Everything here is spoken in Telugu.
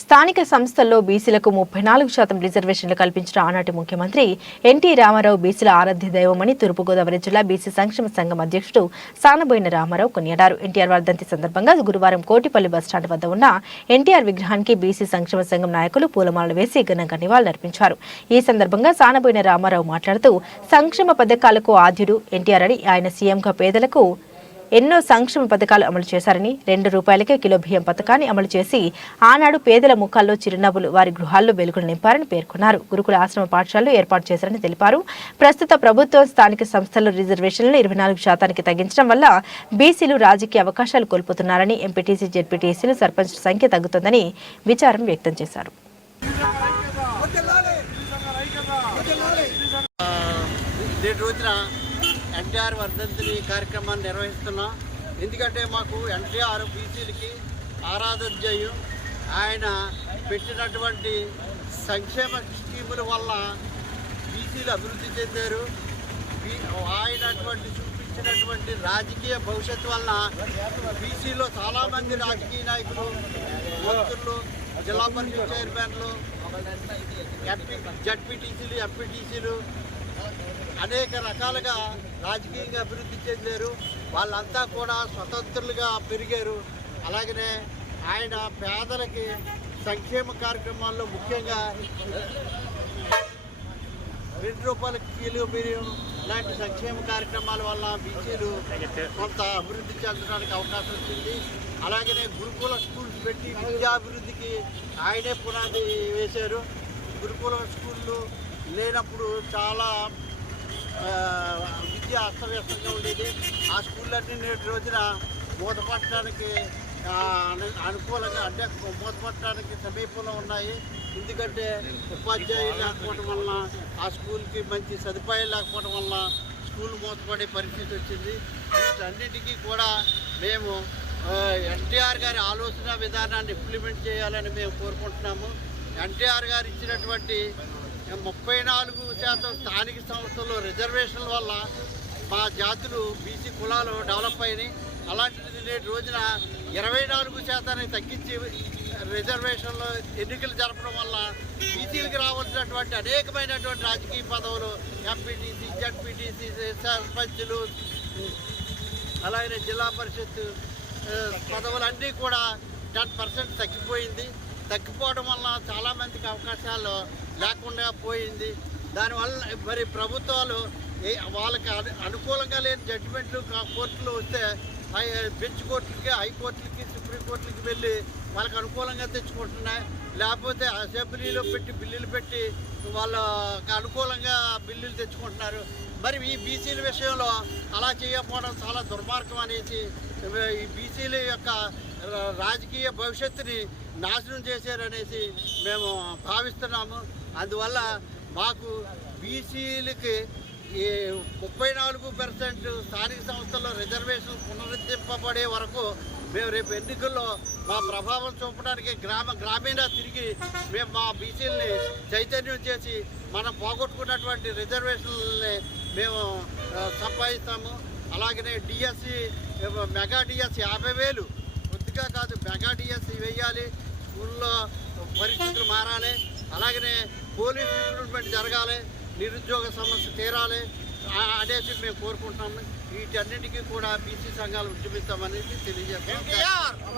స్థానిక సంస్థల్లో బీసీలకు ముప్పై నాలుగు శాతం రిజర్వేషన్లు కల్పించిన ఆనాటి ముఖ్యమంత్రి ఎన్టీ రామారావు బీసీల ఆరాధ్య దైవమని తూర్పుగోదావరి జిల్లా బీసీ సంక్షేమ సంఘం అధ్యక్షుడు సానబోయిన రామారావు కొనియాడారు. ఎన్టీఆర్ వర్ధంతి సందర్భంగా గురువారం కోటిపల్లి బస్టాండ్ వద్ద ఉన్న ఎన్టీఆర్ విగ్రహానికి బీసీ సంక్షేమ సంఘం నాయకులు పూలమాలలు వేసి ఘనంగా నివాళులర్పించారు ఈ సందర్భంగా సానబోయిన రామారావు మాట్లాడుతూ సంక్షేమ పథకాలకు ఆద్యుడు ఎన్టీఆర్ అని ఆయన సీఎంగా పేదలకు ఎన్నో సంక్షేమ పథకాలు అమలు చేశారని రెండు రూపాయలకే కిలో బియ్యం పథకాన్ని అమలు చేసి ఆనాడు పేదల ముఖాల్లో చిరునవ్వులు వారి గృహాల్లో వెలుగులు నింపారని పేర్కొన్నారు. గురుకుల ఆశ్రమ పాఠశాలలు ఏర్పాటు చేశారని తెలిపారు. ప్రస్తుత ప్రభుత్వం స్థానిక సంస్థల రిజర్వేషన్లను ఇరవై నాలుగు శాతానికి తగ్గించడం వల్ల బీసీలు రాజకీయ అవకాశాలు కోల్పోతున్నారని ఎంపీటీసీ జెడ్పీటీసీలు సర్పంచ్ సంఖ్య తగ్గుతోందని విచారం వ్యక్తం చేశారు. రోజున ఎన్టీఆర్ వర్ధంతిని కార్యక్రమాన్ని నిర్వహిస్తున్నాం. ఎందుకంటే మాకు ఎన్టీఆర్ బీసీలకి ఆరాధధ్యయం ఆయన పెట్టినటువంటి సంక్షేమ స్కీముల వల్ల బీసీలు అభివృద్ధి చెందారు. ఆయనటువంటి ఆయన చూపించినటువంటి రాజకీయ భవిష్యత్తు వలన బీసీలో చాలామంది రాజకీయ నాయకులు మంత్రులు జిల్లా పరిషత్ చైర్మన్లు ఎంపీ జడ్పీటీసీలు ఎంపీటీసీలు అనేక రకాలుగా రాజకీయంగా అభివృద్ధి చెందారు. వాళ్ళంతా కూడా స్వతంత్రులుగా పెరిగారు. అలాగనే ఆయన పేదలకి సంక్షేమ కార్యక్రమాల్లో ముఖ్యంగా రెండు రూపాయల కిలో బియ్యం ఇలాంటి సంక్షేమ కార్యక్రమాల వల్ల బీసీలు కొంత అభివృద్ధి చెందడానికి అవకాశం వచ్చింది. అలాగనే గురుకుల స్కూల్స్ పెట్టి విద్యాభివృద్ధికి ఆయనే పునాది వేశారు. గురుకుల స్కూళ్ళు లేనప్పుడు చాలా విద్య అస్తవ్యస్తంగా ఉండేది. ఆ స్కూళ్ళన్నీ నేటి రోజున మూతపట్టడానికి అను- అనుకూలంగా అంటే మూతపట్టడానికి సమీపంలో ఉన్నాయి. ఎందుకంటే ఉపాధ్యాయులు లేకపోవడం వలన ఆ స్కూల్కి మంచి సదుపాయాలు లేకపోవడం వలన స్కూల్ మూతపడే పరిస్థితి వచ్చింది. వీటన్నిటికీ కూడా మేము ఎన్టీఆర్ గారి ఆలోచన విధానాన్ని ఇంప్లిమెంట్ చేయాలని మేము కోరుకుంటున్నాము. ఎన్టీఆర్ గారు ఇచ్చినటువంటి ముప్పై నాలుగు శాతం స్థానిక సంస్థల్లో రిజర్వేషన్ల వల్ల మా జాతులు బీసీ కులాలు డెవలప్ అయినాయి. అలాంటిది నేటి రోజున ఇరవై నాలుగు శాతాన్ని తగ్గించి రిజర్వేషన్లో ఎన్నికలు జరపడం వల్ల బీసీలకు రావాల్సినటువంటి అనేకమైనటువంటి రాజకీయ పదవులు ఎంపీటీసీ జడ్పీటీసీ సర్పంచులు అలాగే జిల్లా పరిషత్ పదవులు పదవులన్నీ కూడా టెన్ పర్సెంట్ తగ్గిపోయింది. తగ్గిపోవడం వల్ల చాలామందికి అవకాశాలు లేకుండా పోయింది. దానివల్ల మరి ప్రభుత్వాలు వాళ్ళకి అనుకూలంగా లేని జడ్జిమెంట్లు కోర్టులు వస్తే బెంచ్ కోర్టులకి హైకోర్టులకి సుప్రీంకోర్టులకి వెళ్ళి వాళ్ళకి అనుకూలంగా తెచ్చుకుంటున్నాయి. లేకపోతే అసెంబ్లీలో పెట్టి బిల్లులు పెట్టి వాళ్ళకి అనుకూలంగా బిల్లులు తెచ్చుకుంటున్నారు. మరి ఈ బీసీల విషయంలో అలా చేయకపోవడం చాలా దుర్మార్గం అనేసి ఈ బీసీల యొక్క రాజకీయ భవిష్యత్తుని నాశనం చేశారనేసి మేము భావిస్తున్నాము. అందువల్ల మాకు బీసీలకి ఈ ముప్పై నాలుగు పర్సెంట్ స్థానిక సంస్థల్లో రిజర్వేషన్ పునరుద్ధరింపబడే వరకు మేము రేపు ఎన్నికల్లో మా ప్రభావం చూపడానికి గ్రామ గ్రామీణ తిరిగి మేము మా బీసీలని చైతన్యం చేసి మనం పోగొట్టుకున్నటువంటి రిజర్వేషన్లని మేము సంపాదిస్తాము. అలాగనే డిఎస్సి మెగా డిఎస్సి యాభై వేలు. కొద్దిగా కాదు మెగా డిఎస్సి వేయాలి. స్కూల్లో పరిస్థితులు మారాలి. అలాగనే పోలీస్ రిక్రూట్మెంట్ జరగాలి. నిరుద్యోగ సమస్య తీరాలి. అనేసి మేము కోరుకుంటున్నాము. వీటన్నిటికీ కూడా బీసీ సంఘాలు ఉద్యమిస్తామనేది తెలియజేస్తాం